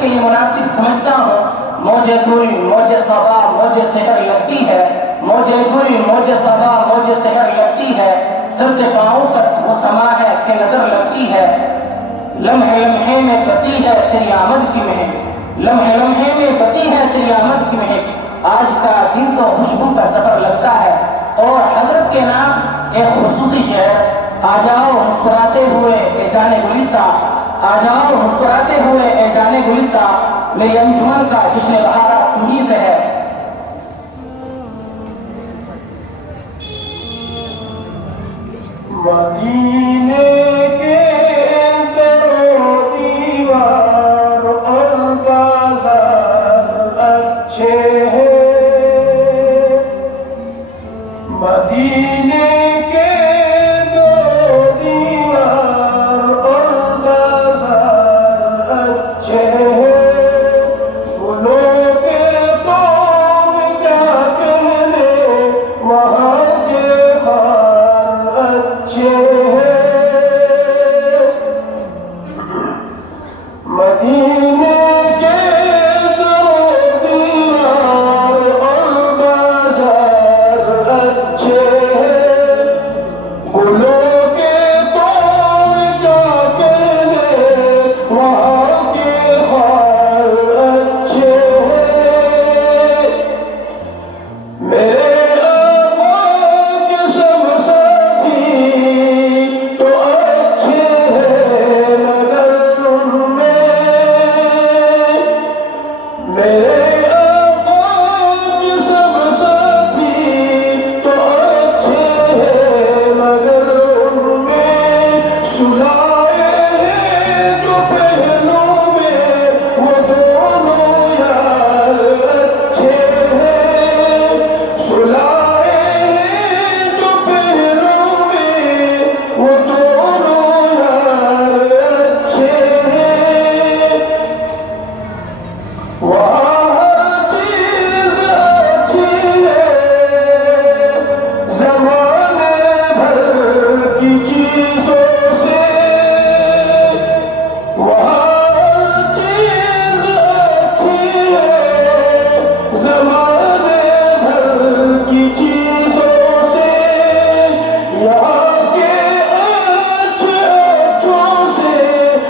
के लिए मुनासिब समझता हूँ। मौजे गुल मौजे सबा मौजे सहर लगती है, मौजे गुल मौजे सबा मौजे सहर लगती है, सर से पाँव तक वो समा है कि नजर लगती है। लम्हे लम्हे में बसी है तेरी आमद की महक, लम्हे लम्हे में बसी है तेरी आमद की महक। आज का दिन तो खुशबू का सफर लगता है। और हजरत के नाम एक खुसूसी शेर, आ जाओ मुस्कुराते हुए ए जाने गुलिस्ता, आ जाओ मुस्कुराते हुए ए जाने गुलिस्ता, मेरी अंजुमन का जिसने बहारा तुम्ही से है। मदीने के दरो दीवार और बाजार अच्छे हैं, मदीने के दरो दीवार और बाजार अच्छे हैं, फूलों के कौम क्या कहने वहाँ के खार अच्छे हैं। मदीने के दरो दीवार और बाजार अच्छे हैं, गुलों के कौम क्या कहने वहाँ के खार अच्छे हैं। मेरे आका के सब साथी तो अच्छे हैं मगर उनमें, मेरे आका के सब साथी तो अच्छे हैं मगर उनमें सुलाए हैं जो पहलू में वो दोनों यार अच्छे हैं, सुलाए हैं जो पहलू में वो दोनों यार अच्छे हैं। वहाँ हर चीज अच्छी है ज़माने भर की चीजों से, वहाँ हर चीज अच्छी है ज़माने भर की चीजों से, यहाँ के अच्छे अच्छों से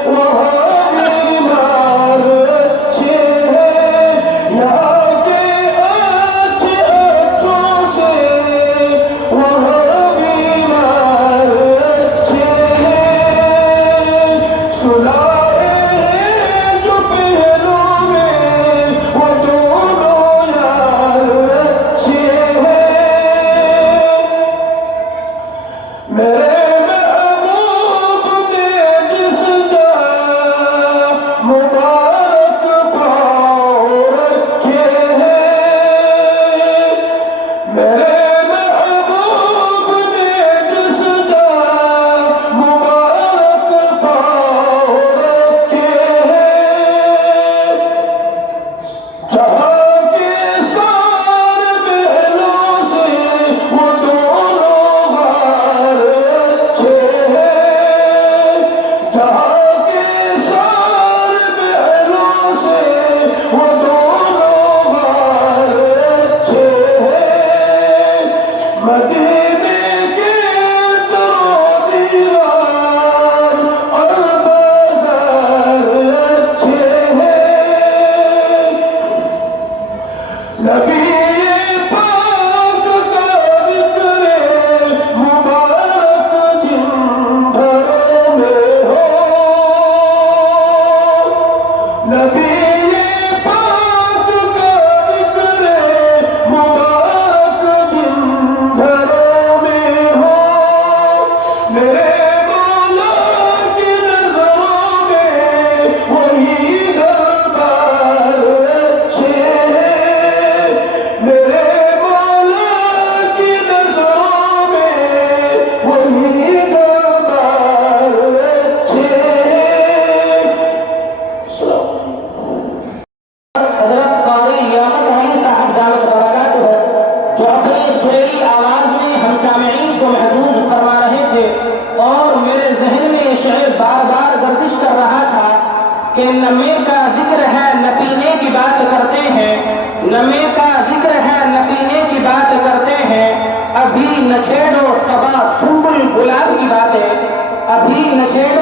वहाँ बीमार अच्छे हैं, यहाँ के अच्छे अच्छों से वहाँ बीमार अच्छे हैं, सुलाए हैं जो पहलू में वो दोनों यार अच्छे हैं। मेरे महबूब ने जिस जगह मुबारक पाँव रखे हैं, मेरे महबूब ने जिस जगह मुबारक पाँव रखे हैं, जहाँ के सारे महलों से वो दोनों हार अच्छे हैं, जहाँ के सारे महलों से वो दोनों हार अच्छे हैं। मदीने के दरो दीवार और बाजार अच्छे हैं। नबी पाक का जिक्र मुबारक जिन घरों में हो, नबी पाक का जिक्र मुबारक जिन घरों में हो, मेरे मौला की नजरों में वही दरबार अच्छे हैं, मेरे मौला की नजरों में वही दरबार अच्छे हैं। कि नमे का जिक्र है न पीने की बात करते हैं, नमे का जिक्र है न पीने की बात करते हैं। अभी न छेड़ो सबा सुंबुल गुलाब की बातें, अभी न छेड़ो